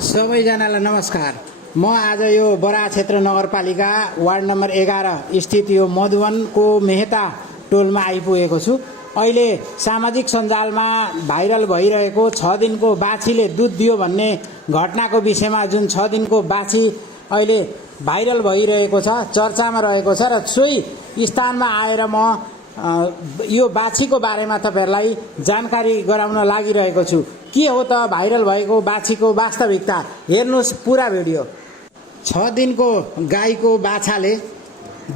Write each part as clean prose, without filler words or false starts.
सबैजनालाई नमस्कार। म आज यो बरा क्षेत्र नगरपालिका वार्ड नम्बर 11 स्थित यो मधुवनको मेहता टोलमा आइपुगेको छु। अहिले सामाजिक सञ्जालमा भाइरल भइरहेको 6 दिनको बाछीले दुध दियो भन्ने घटनाको विषयमा जुन 6 दिनको बाछी अहिले भाइरल भइरहेको छ, चर्चामा रहेको छ र सोही स्थानमा आएर म यो बाछीको बारेमा तपाईहरुलाई जानकारी गराउन लागिरहेको छु। के हो त भाइरल भएको बाछीको वास्तविकता, हेर्नुस् पुरा भिडियो। 6 दिनको गाईको बाछाले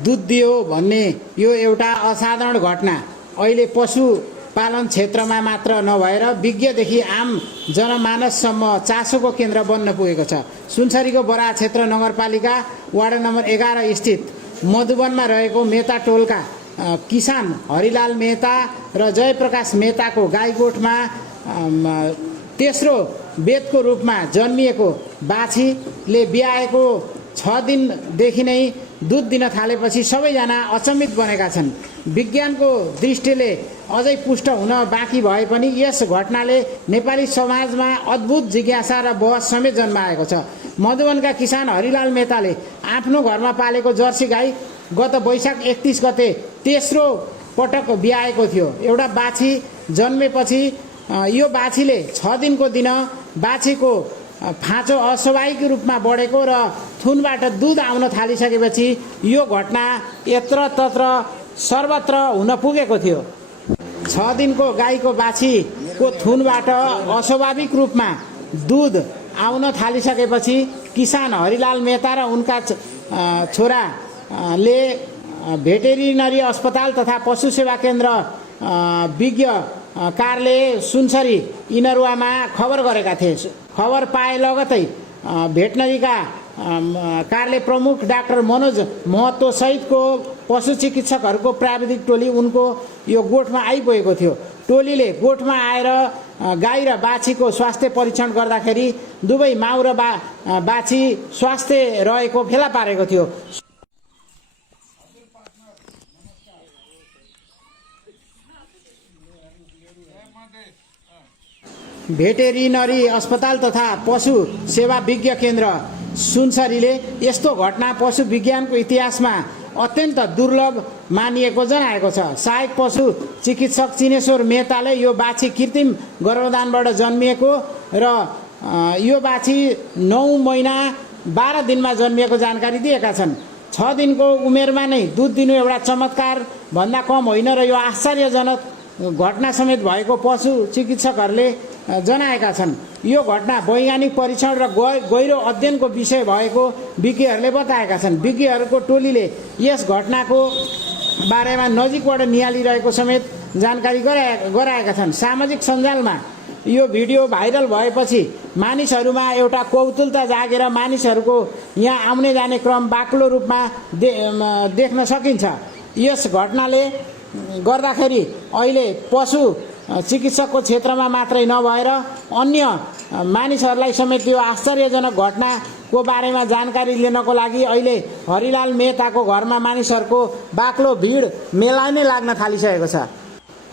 दुध दियो भन्ने यो एउटा असाधारण घटना अहिले पशुपालन क्षेत्रमा मात्र नभएर विज्ञदेखि आम जनमानससम्म चासोको केन्द्र बन्न पुगेको छ। सुनसरीको बरा क्षेत्र नगरपालिका वार्ड नम्बर 11 स्थित मधुवनमा रहेको मेहता टोलका किसान हरिलाल मेहता र जयप्रकाश मेहताको गाईगोठमा तेस्रो बेदको रूपमा जन्मिएको बाछीले ब्याएको 6 दिनदेखि नै दुध दिन थालेपछि सबैजना अचम्मित बनेका छन्। विज्ञानको दृष्टिले अझै पुष्ट हुन बाँकी भए पनि यस घटनाले नेपाली समाजमा अद्भुत जिज्ञासा र बहस समेत जन्माएको छ। मधुवनका किसान हरिलाल मेहताले आफ्नो घरमा पालेको जर्सी गाई गत वैशाख 31 गते तेस्रो पटक ब्याएको थियो। एउटा बाछी जन्मेपछि यो बाछीले 6 दिनको दिन बाछीको फाँचो अस्वाभाविक रूपमा बढेको र थुनबाट दुध आउन थालिसकेपछि यो घटना यत्रतत्र सर्वत्र हुन पुगेको थियो। 6 दिनको गाईको बाछीको थुनबाट अस्वाभाविक रूपमा दुध आउन थालिसकेपछि किसान हरिलाल मेहता र उनका छोराले भेटेरिनरी अस्पताल तथा पशु सेवा केन्द्र विज्ञ कार्यालय सुनसरी इनरुवामा खबर गरेका थिए। खबर पाए लगतै भेटनरीका कार्यालय प्रमुख डाक्टर मनोज महतो सहितको पशु चिकित्सकहरूको प्राविधिक टोली उनको यो गोठमा आइपुगेको थियो। टोलीले गोठमा आएर गाई र बाछीको स्वास्थ्य परीक्षण गर्दाखेरि दुवै माउ र बाछी स्वास्थ्य रहेको फेला पारेको थियो। भेटेरिनरी अस्पताल तथा पशु सेवा विज्ञ केन्द्र सुनसरीले यस्तो घटना पशु विज्ञानको इतिहासमा अत्यन्त दुर्लभ मानिएको जनाएको छ। सहायक पशु चिकित्सक चिनेश्वर मेहताले यो बाछी कृत्रिम गर्भधानबाट जन्मिएको र यो बाछी 9 महिना 12 दिनमा जन्मिएको जानकारी दिएका छन्। 6 दिनको उमेरमा नै दुध दिनु एउटा चमत्कार भन्दा कम होइन र यो आश्चर्यजनक घटना समेत भएको पशु चिकित्सकहरूले जनाएका छन्। यो घटना वैज्ञानिक परीक्षण र गहिरो अध्ययनको विषय भएको विज्ञहरूले बताएका छन्। विज्ञहरूको टोलीले यस घटनाको बारेमा नजिकबाट निहालिरहेको समेत जानकारी गराएका छन्। सामाजिक सञ्जालमा यो भिडियो भाइरल भएपछि मानिसहरूमा एउटा कौतुलता जागेर मानिसहरूको यहाँ आउने जाने क्रम बाक्लो रूपमा देख्न सकिन्छ। यस घटनाले गर्दाखेरि अहिले पशु चिकित्सकको क्षेत्रमा मात्रै नभएर अन्य मानिसहरूलाई समेत यो आश्चर्यजनक घटनाको बारेमा जानकारी लिनको लागि अहिले हरिलाल मेहताको घरमा मानिसहरूको बाक्लो भिड मेला नै लाग्न थालिसकेको छ।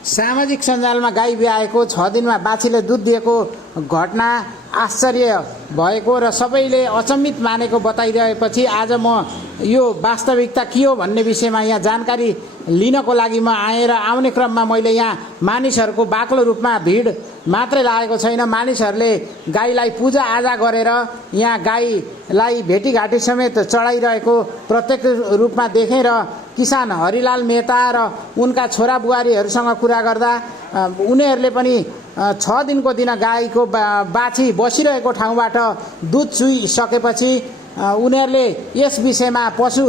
सामाजिक सञ्जालमा गाई ब्याएको 6 दिनमा बाछीले दुध दिएको घटना आश्चर्य भएको र सबैले अचम्मित मानेको बताइरहेपछि आज म यो वास्तविकता के हो भन्ने विषयमा यहाँ जानकारी लिनको लागि म आएर आउने क्रममा मैले यहाँ मानिसहरूको बाक्लो रूपमा भिड मात्रै लागेको छैन। मानिसहरूले गाईलाई पूजा आजा गरेर यहाँ गाईलाई भेटीघाटी समेत चढाइरहेको प्रत्यक्ष रूपमा देखेँ र किसान हरिलाल मेहता र उनका छोरा बुहारीहरूसँग कुरा गर्दा उनीहरूले पनि 6 दिनको दिन गाईको बाछी बसिरहेको ठाउँबाट दुध चुइसकेपछि उनीहरूले यस विषयमा पशु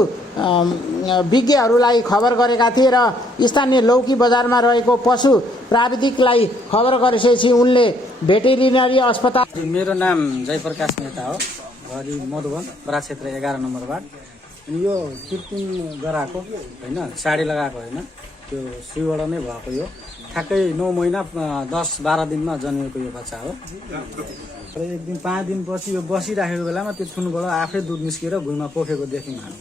विज्ञहरूलाई खबर गरेका थिए र स्थानीय लौकी बजारमा रहेको पशु प्राविधिकलाई खबर गरेपछि उनले भेटेरिनरी अस्पताल। मेरो नाम जयप्रकाश मेहता हो, घरी मधुवन बरा क्षेत्र 11 नम्बर वार्ड। अनि यो कृत्रिम गराएको होइन, साडी लगाएको होइन, त्यो सुईबाट नै भएको। यो ठ्याक्कै 9 महिना 10-12 दिनमा जन्मेको यो बच्चा हो। र एक दिन 5 दिनपछि यो बसिराखेको बेलामा त्यो थुनबाट आफै दुध निस्किएर भुइँमा पोखेको देख्यौँ हामी।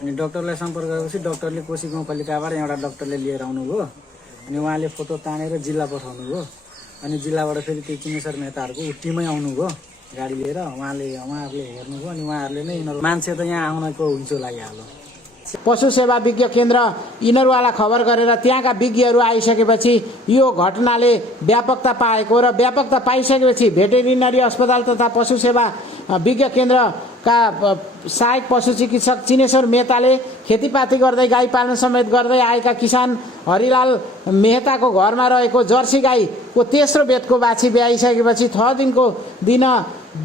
अनि डाक्टरलाई सम्पर्क गरेपछि डाक्टरले कोशी गाउँपालिकाबाट एउटा डाक्टरले लिएर आउनुभयो। अनि उहाँले फोटो तानेर जिल्ला पठाउनुभयो। अनि जिल्लाबाट फेरि त्यो चिनेश्वर मेहताहरूको टिमै आउनुभयो। गाडी लिएर उहाँहरूले हेर्नुभयो अनि उहाँहरूले नै यिनीहरू मान्छे त यहाँ आउनको हुन्चो लागिहाल्यो। पशु सेवा विज्ञ केन्द्र यिनीहरूवाला खबर गरेर त्यहाँका विज्ञहरू आइसकेपछि यो घटनाले व्यापकता पाएको र व्यापकता पाइसकेपछि भेटेरिनरी अस्पताल तथा पशु सेवा विज्ञ केन्द्रका सहायक पशु चिकित्सक चिनेश्वर मेहताले खेतीपाती गर्दै गाई पालन समेत गर्दै आएका किसान हरिलाल मेहताको घरमा रहेको जर्सी गाईको तेस्रो बेतको बाछी ब्याइसकेपछि 6 दिनको दिन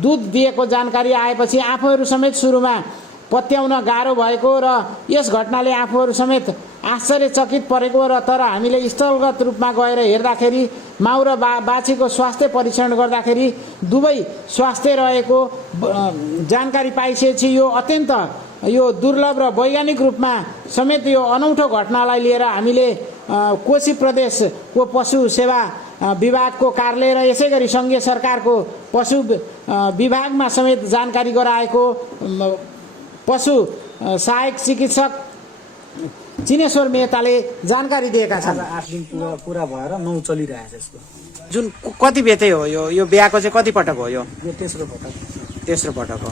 दुध दिएको जानकारी आएपछि आफूहरू समेत सुरुमा पत्याउन गाह्रो भएको र यस घटनाले आफूहरू समेत आश्चर्यचकित परेको र तर हामीले स्थलगत रूपमा गएर हेर्दाखेरि माउ र बाछीको स्वास्थ्य परीक्षण गर्दाखेरि दुवै स्वास्थ्य रहेको जानकारी पाइसकेपछि यो अत्यन्त यो दुर्लभ र वैज्ञानिक रूपमा समेत यो अनौठो घटनालाई लिएर हामीले कोशी प्रदेशको पशु सेवा विभागको कार्यालय र यसै गरी सङ्घीय सरकारको पशु विभागमा समेत जानकारी गराएको पशु सहायक चिकित्सक चिनेश्वर मेहताले जानकारी दिएका छन्। 8 दिन पुरा भएर 9 चलिरहेछ यसको। जुन कति बेतै हो यो बिहाको चाहिँ कति पटक हो? यो तेस्रो पटक हो।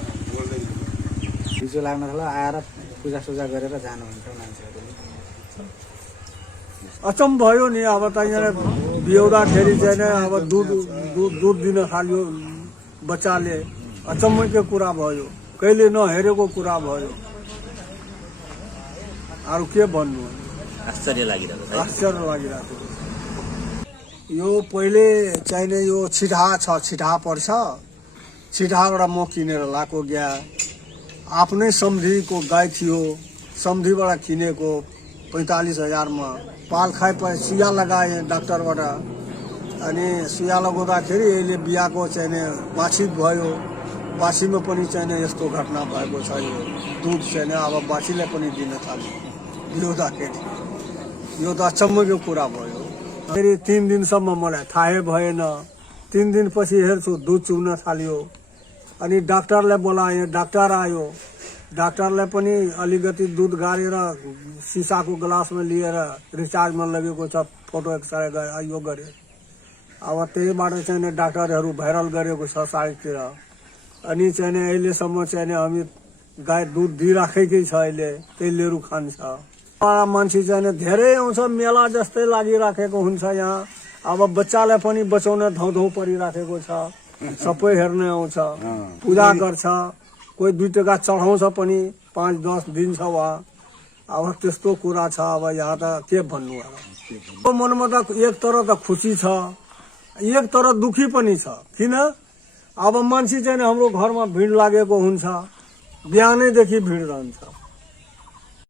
हिजो लाग्न थाल्यो, आएर पूजासुजा गरेर जानुहुन्छ मान्छेहरू। अचम्म भयो नि। अब त यहाँ बिहाउँदाखेरि चाहिँ अब दुध दिन थाल्यो बच्चाले। अचम्मको कुरा भयो, कहिले नहेरेको कुरा भयो। अरू के भन्नु, आश्चर्य लागिरहेको। यो पहिले चाहिने यो छिटहा पर्छ। छिटहाबाट म किनेर लाएको गया। आफ्नै सम्धीको गाई थियो, सम्धीबाट किनेको 45,000 पाल खाएपछि सुइया लगाएँ डाक्टरबाट। अनि सुइया लगाउँदाखेरि यसले बिहाको चाहिने बाछी भयो। बाछीमा पनि चाहिने यस्तो घटना भएको छ। यो दुध चाहिने अब बाछीलाई पनि दिन थाल्यो बिहाउँदाखेरि। यो त अचम्मको कुरा भयो। फेरि 3 दिनसम्म मलाई थाहै भएन। 3 दिनपछि हेर्छु दुध चुग्न थाल्यो। अनि डाक्टरलाई बोलाएँ, डाक्टर आयो। डाक्टरलाई पनि अलिकति दुध गाडेर सिसाको ग्लासमा लिएर रिचार्जमा लगेको छ। फोटो एक्सरे यो गरे। अब त्यहीबाट चाहिँ डाक्टरहरू भाइरल गरेको छ साइडतिर। अनि चाहिँ अहिलेसम्म चाहिँ हामी गाई दुध दिइराखेकै छ। अहिले तेलहरू खान्छ। मान्छे चाहिँ धेरै आउँछ, मेला जस्तै लागिराखेको हुन्छ यहाँ। अब बच्चालाई पनि बचाउन धौधौ परिराखेको छ। सबै हेर्न आउँछ, पूजा गर्छ। कोही 2 टका चढाउँछ पनि, 5-10 दिन्छ वहाँ। अब त्यस्तो कुरा छ। अब यहाँ त के भन्नु। अब मनमा त एक तरह त खुसी छ, एक तरह दुखी पनि छ। किन अब मान्छे चाहिँ हाम्रो घरमा भिड लागेको हुन्छ, बिहानैदेखि भिड रहन्छ।